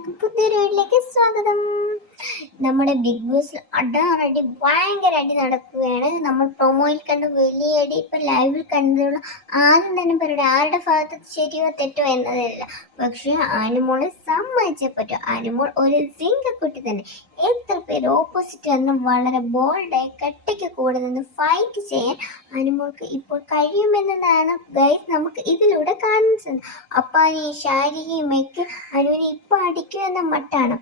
എല്ലാവർക്കും പുതിയൊരു വീട്ടിലേക്ക് സ്വാഗതം. നമ്മുടെ ബിഗ് ബോസിൽ അടി ഭയങ്കര അടി നടക്കുകയാണ്. നമ്മൾ പ്രൊമോയിൽ കണ്ട് വലിയ അടി ഇപ്പൊ ലൈവിൽ കണ്ടതുള്ള ആദ്യം തന്നെ പറയട്ടെ, ആരുടെ ഭാഗത്ത് ശരിയോ തെറ്റോ എന്നതല്ല, പക്ഷെ അനുമോളെ സമ്മതിച്ചേ പറ്റൂ. അനുമോൾ ഒരു സിംഗക്കുട്ടി തന്നെ. എത്ര പേര് ഓപ്പോസിറ്റ് നിന്ന് വളരെ ബോൾഡായി കട്ടയ്ക്ക് കൂടെ നിന്ന് ഫൈറ്റ് ചെയ്യാൻ അനുമോൾക്ക് ഇപ്പോൾ കഴിയുമെന്നതാണ് ഗൈസ് നമുക്ക് ഇതിലൂടെ കാണുന്നത്. അപ്പാനി ശാരീരികമയ്ക്ക് അനുവിനെ ഇപ്പൊ അടിക്കുക എന്ന മട്ടാണ്.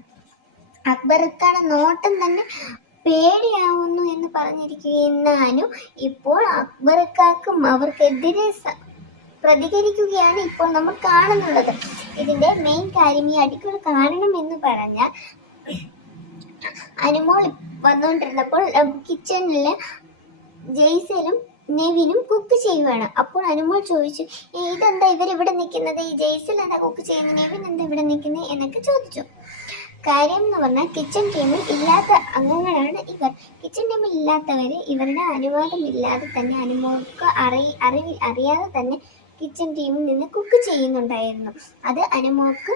അക്ബർക്കാണ് നോട്ടം തന്നെ പേടിയാവുന്നു എന്ന് പറഞ്ഞിരിക്കുന്ന അനു ഇപ്പോൾ അക്ബർക്കാർക്കും അവർക്കെതിരെ പ്രതികരിക്കുകയാണ് ഇപ്പോൾ നമ്മൾ കാണുന്നുള്ളത്. ഇതിന്റെ മെയിൻ കാര്യം, ഈ അടിക്കുള്ള കാരണം എന്ന് പറഞ്ഞാൽ, അനുമോൾ വന്നുകൊണ്ടിരുന്നപ്പോൾ കിച്ചണില് ജെയ്സലും നെവിനും കുക്ക് ചെയ്യുവാണ്. അപ്പോൾ അനുമോൾ ചോദിച്ചു, ഇതെന്താ ഇവരിവിടെ നിൽക്കുന്നത്, ഈ ജെയ്സൽ എന്താ കുക്ക് ചെയ്യുന്നത്, നെവിൻ എന്താ ഇവിടെ നിൽക്കുന്നത് എന്നൊക്കെ ചോദിച്ചു. കാര്യം എന്ന് പറഞ്ഞാൽ കിച്ചൺ ടീമിൽ ഇല്ലാത്ത അംഗങ്ങളാണ് ഇവർ. കിച്ചൺ ടീമിൽ ഇല്ലാത്തവര് ഇവരുടെ അനുവാദം ഇല്ലാതെ തന്നെ അനുമോൾക്ക് അറിയാതെ തന്നെ കിച്ചൺ ടീമിൽ നിന്ന് കുക്ക് ചെയ്യുന്നുണ്ടായിരുന്നു. അത് അനുമോൾക്ക്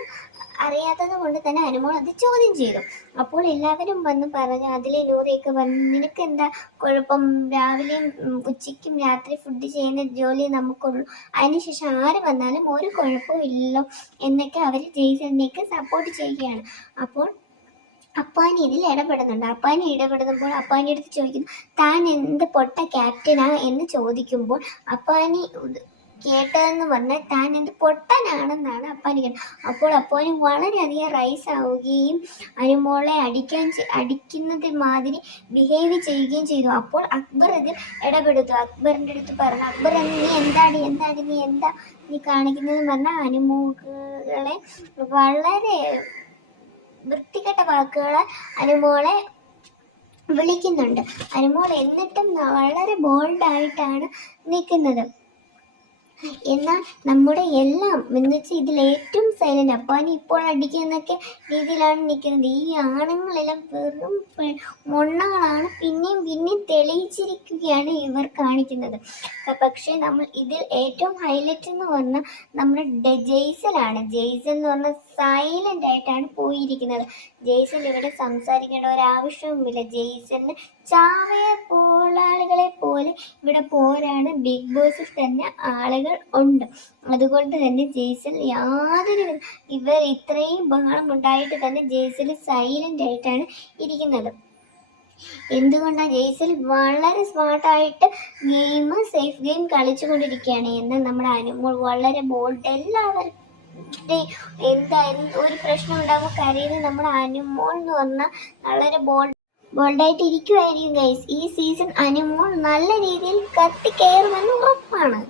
അറിയാത്തത് കൊണ്ട് തന്നെ അനുമോൾ അത് ചോദ്യം ചെയ്തു. അപ്പോൾ എല്ലാവരും വന്ന് പറഞ്ഞു, അതിലെ നൂറയൊക്കെ വന്ന്, നിനക്ക് എന്താ കുഴപ്പം, രാവിലെയും ഉച്ചയ്ക്കും രാത്രി ഫുഡ് ചെയ്യുന്ന ജോലി നമുക്കുള്ളൂ, അതിനുശേഷം ആര് വന്നാലും ഒരു കുഴപ്പവും ഇല്ലല്ലോ എന്നൊക്കെ അവർ ജെയ്സലിനെയൊക്കെ സപ്പോർട്ട് ചെയ്യുകയാണ്. അപ്പോൾ അപ്പാനി ഇതിൽ ഇടപെടുന്നുണ്ട്. അപ്പാനി ഇടപെടുമ്പോൾ അപ്പാനി അടുത്ത് ചോദിക്കുന്നു, താൻ എന്ത് പൊട്ട ക്യാപ്റ്റനാ എന്ന് ചോദിക്കുമ്പോൾ അപ്പാനി കേട്ടതെന്ന് പറഞ്ഞാൽ താൻ എന്ത് പൊട്ടനാണെന്നാണ് അപ്പാനി കേട്ടത്. അപ്പോൾ അപ്പാനി വളരെയധികം റൈസ് ആവുകയും അനുമോളെ അടിക്കുന്നത് മാതിരി ബിഹേവ് ചെയ്യുകയും ചെയ്തു. അപ്പോൾ അക്ബർ ഇതിൽ ഇടപെടുത്തു. അക്ബറിൻ്റെ അടുത്ത് പറഞ്ഞു, അക്ബർ നീ എന്താ നീ കാണിക്കുന്നതെന്ന് പറഞ്ഞാൽ അനുമോളെ വളരെ വൃത്തികെട്ട വാക്കുകളെ അനുമോളെ വിളിക്കുന്നുണ്ട്. അനുമോൾ എന്നിട്ടും വളരെ ബോൾഡായിട്ടാണ് നിൽക്കുന്നത്. എന്നാൽ നമ്മുടെ എല്ലാം എന്ന് വെച്ചാൽ ഇതിൽ ഏറ്റവും സൈലന്റ് അപ്പാനി ഇപ്പോൾ അടിക്കുന്നൊക്കെ രീതിയിലാണ് നിൽക്കുന്നത്. ഈ ആണുങ്ങളെല്ലാം വെറും മൊണ്ണകളാണ്, പിന്നെയും തെളിയിച്ചിരിക്കുകയാണ് ഇവർ കാണിക്കുന്നത്. പക്ഷെ നമ്മൾ ഇതിൽ ഏറ്റവും ഹൈലൈറ്റ് എന്ന് പറഞ്ഞാൽ നമ്മുടെ ജെയ്സലാണ്. ജെയ്സൽ എന്ന് പറഞ്ഞാൽ സൈലന്റ് ആയിട്ടാണ് പോയിരിക്കുന്നത്. ജെയ്സൽ ഇവിടെ സംസാരിക്കേണ്ട ഒരാവശ്യവുമില്ല. ജെയ്സലിന് ചാവയ പോലാളികളെ പോലെ ഇവിടെ പോരാണ്. ബിഗ് ബോസിൽ തന്നെ ആളുകൾ ഉണ്ട്. അതുകൊണ്ട് തന്നെ ജെയ്സൽ ഇവർ ഇത്രയും ബഹളം ഉണ്ടായിട്ട് തന്നെ ജെയ്സൽ സൈലന്റ് ആയിട്ടാണ് ഇരിക്കുന്നത്. എന്തുകൊണ്ടാണ് ജെയ്സൽ വളരെ സ്മാർട്ടായിട്ട് സേഫ് ഗെയിം കളിച്ചുകൊണ്ടിരിക്കുകയാണ്. എന്നാൽ നമ്മുടെ അനുമോൾ വളരെ ബോൾഡ്. എല്ലാവർക്കും എന്തായാലും ഒരു പ്രശ്നം ഉണ്ടാകുമ്പോൾ കരയുന്നത് നമ്മുടെ അനുമോൾ എന്ന് പറഞ്ഞാൽ വളരെ ബോൾഡായിട്ട് ഇരിക്കുമായിരിക്കും ഗൈസ്. ഈ സീസൺ അനുമോൾ നല്ല രീതിയിൽ കത്തി കയറുമെന്ന് ഉറപ്പാണ്.